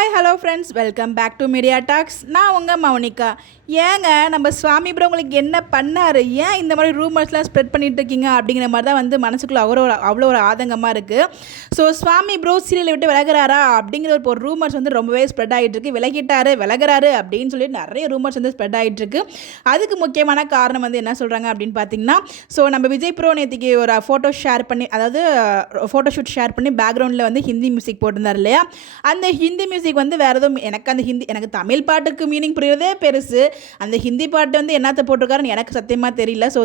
Hi hello friends, welcome back to media talks. நான் உங்கள் மௌனிகா. ஏங்க நம்ம சுவாமி ப்ரோ உங்களுக்கு என்ன பண்ணார், ஏன் இந்த மாதிரி ரூமர்ஸ்லாம் ஸ்ப்ரெட் பண்ணிட்டு இருக்கீங்க அப்படிங்கிற மாதிரி தான் வந்து மனசுக்குள்ளே அவ்வளோ ஒரு ஆதங்கமாக இருக்குது. ஸோ சுவாமி ப்ரோ சீரியலை விட்டு விலகிறாரா அப்படிங்கிற ஒரு ரூமர்ஸ் வந்து ரொம்பவே ஸ்ப்ரெட் ஆகிட்டுருக்கு. விலகிறாரு அப்படின்னு சொல்லிட்டு நிறைய ரூமர்ஸ் வந்து ஸ்ப்ரெட் ஆகிட்டுருக்கு. அதுக்கு முக்கியமான காரணம் வந்து என்ன சொல்கிறாங்க அப்படின்னு பார்த்தீங்கன்னா, ஸோ நம்ம விஜய் ப்ரோ நேற்றுக்கு ஒரு ஃபோட்டோ ஷேர் பண்ணி, அதாவது ஃபோட்டோ ஷூட் ஷேர் பண்ணி பேக்ரவுண்டில் வந்து ஹிந்தி மியூசிக் போட்டிருந்தார் இல்லையா. அந்த ஹிந்தி மியூசிக் வந்து வேறு எதுவும், எனக்கு தமிழ் பாட்டுக்கு மீனிங் புரியுறதே பெருசு. அந்த ஹிந்தி பாட்டு வந்து என்னத்தை போட்டிருக்காருன்னு எனக்கு சத்தியமாக தெரியல. ஸோ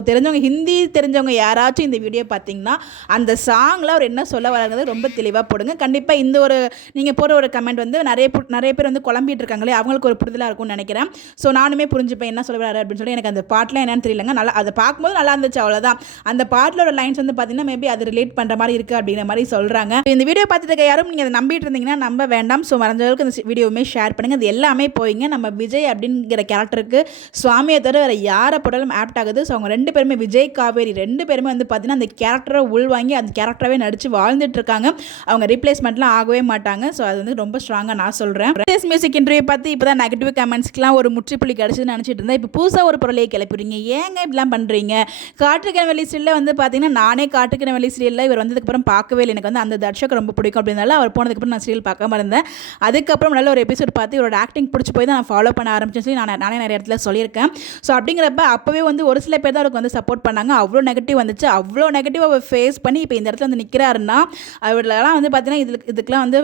ஹிந்தி தெரிஞ்சவங்க யாராச்சும் இந்த வீடியோ பார்த்தீங்கன்னா அந்த சாங்கில் அவர் என்ன சொல்ல வராங்கிறது ரொம்ப தெளிவாக போடுங்க. கண்டிப்பாக இந்த ஒரு நீங்கள் போடுற ஒரு கமெண்ட் வந்து நிறைய பேர் வந்து குழம்பிட்டு இருக்காங்களே, அவங்களுக்கு ஒரு புரிதலாக இருக்கும்னு நினைக்கிறேன். ஸோ நானுமே புரிஞ்சுப்பேன் என்ன சொல்ல வராரு அப்படின்னு சொல்லி. எனக்கு அந்த பாட்டில் என்னன்னு தெரியலங்க, நல்லா அதை பார்க்கும்போது நல்லா இருந்துச்சு, அவ்வளோதான். அந்த பாட்டில் ஒரு லைன்ஸ் வந்து பார்த்தீங்கன்னா மேபி அது ரிலேட் பண்ணுற மாதிரி இருக்குது அப்படிங்கிற மாதிரி சொல்கிறாங்க. இந்த வீடியோ பார்த்துட்டு இருக்க யாரும் நீங்கள் அதை நம்பிட்டு இருந்தீங்கன்னா நம்ப வேண்டாம். ஸோ மறைஞ்சவர்களுக்கு இந்த வீடியோவுமே ஷேர் பண்ணுங்கள். அது எல்லாமே போயிங்க நம்ம விஜய் அப்படிங்கிற கேரக்டருக்கு சுவாமியை தவிர வேறு யாரை போட்டாலும் ஆப்ட் ஆகுது. ஸோ அவங்க ரெண்டு பேருமே, விஜய் காவேரி ரெண்டு பேருமே வந்து பார்த்தீங்கன்னா அந்த கேரக்டரை உள்வாங்கி அந்த கேரக்டராகவே நடித்து வாழ்ந்துட்டு இருக்காங்க. அவங்க ரீப்ளேஸ்மெண்ட்லாம் ஆகவே மாட்டாங்க. ஸோ அது வந்து ரொம்ப ஸ்ட்ராங்காக நான் சொல்கிறேன். மியூசிக் இன்டர்வியூ பார்த்து இப்போ தான் நெகட்டிவ் கமெண்ட்ஸ்க்குலாம் ஒரு முற்றுப்புள்ளி கிடச்சிதுன்னு நினச்சிட்டு இருந்தேன். இப்போ புதுசாக ஒரு பொருளையை கிளப்பிடுறீங்க, ஏங்க இப்படிலாம் பண்ணுறீங்க? காட்டுக்கிழமை சீரியலில் வந்து பார்த்தீங்கன்னா நானே காட்டுக்கிழமை சீரியலில் இவர் வந்ததுக்கப்புறம் பார்க்கவே இல்லை. எனக்கு வந்து அந்த தர்ஷக் ரொம்ப பிடிக்கும் அப்படின்னால அவர் போனதுக்கப்புறம் நான் சீரியல் பார்க்காம இருந்தேன். அதுக்கப்புறம் நல்ல ஒரு எபிசோட் பார்த்து இவரோட ஆக்டிங் பிடிச்சி போய் தான் நான் ஃபாலோ பண்ண ஆரம்பிச்சேன்னு சொல்லி நானே நிறைய இடத்துல சொல்லியிருக்கேன். ஸோ அப்படிங்கிறப்ப அப்போவே வந்து ஒரு சில பேர் தான் அவருக்கு வந்து சப்போர்ட் பண்ணாங்க. அவ்வளோ நெகட்டிவ் வந்துச்சு. அவ்வளோ நெகட்டிவ் அவர் ஃபேஸ் பண்ணி இப்போ இந்த இடத்துல வந்து நிற்கிறாருன்னா அவரெல்லாம் வந்து பார்த்தீங்கன்னா இதுக்கெலாம் வந்து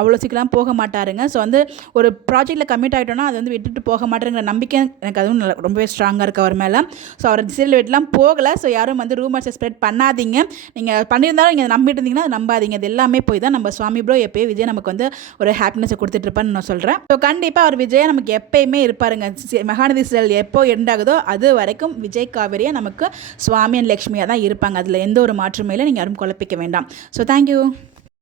அவ்வளோ சீக்கிரம் போக மாட்டாருங்க. ஸோ வந்து ஒரு ப்ராஜெக்ட்டில் கமிட் ஆகிட்டோன்னா அது வந்து விட்டுட்டு போக மாட்டேங்கிற நம்பிக்கை எனக்கு அதுவும் ரொம்பவே ஸ்ட்ராங்காக இருக்குது அவர் மேலே. ஸோ அவர் சீரியல் விட்டுலாம் போகலை. ஸோ யாரும் வந்து ரூமர்ஸை ஸ்ப்ரெட் பண்ணாதீங்க. நீங்கள் பண்ணியிருந்தாலும் நீங்கள் நம்பிட்டு இருந்தீங்கன்னா அது நம்பாதீங்க. இது எல்லாமே போய் தான் நம்ம சுவாமி ப்ரோ எப்போயே விஜய் நமக்கு வந்து ஒரு ஹாப்பினஸை கொடுத்துட்ருப்பான்னு நான் சொல்கிறேன். ஸோ கண்டிப்பாக அவர் விஜயை நமக்கு எப்பயுமே இருப்பாருங்க. மகாநதி சீரியல் எப்போ எண்ட் ஆகுதோ அது வரைக்கும் விஜய் காவேரியை நமக்கு சுவாமி அண்ட் லக்ஷ்மியாக தான் இருப்பாங்க. அதில் எந்த ஒரு மாற்றமே இல்லை. நீங்கள் யாரும் குழப்பிக்க வேண்டாம். So thank you.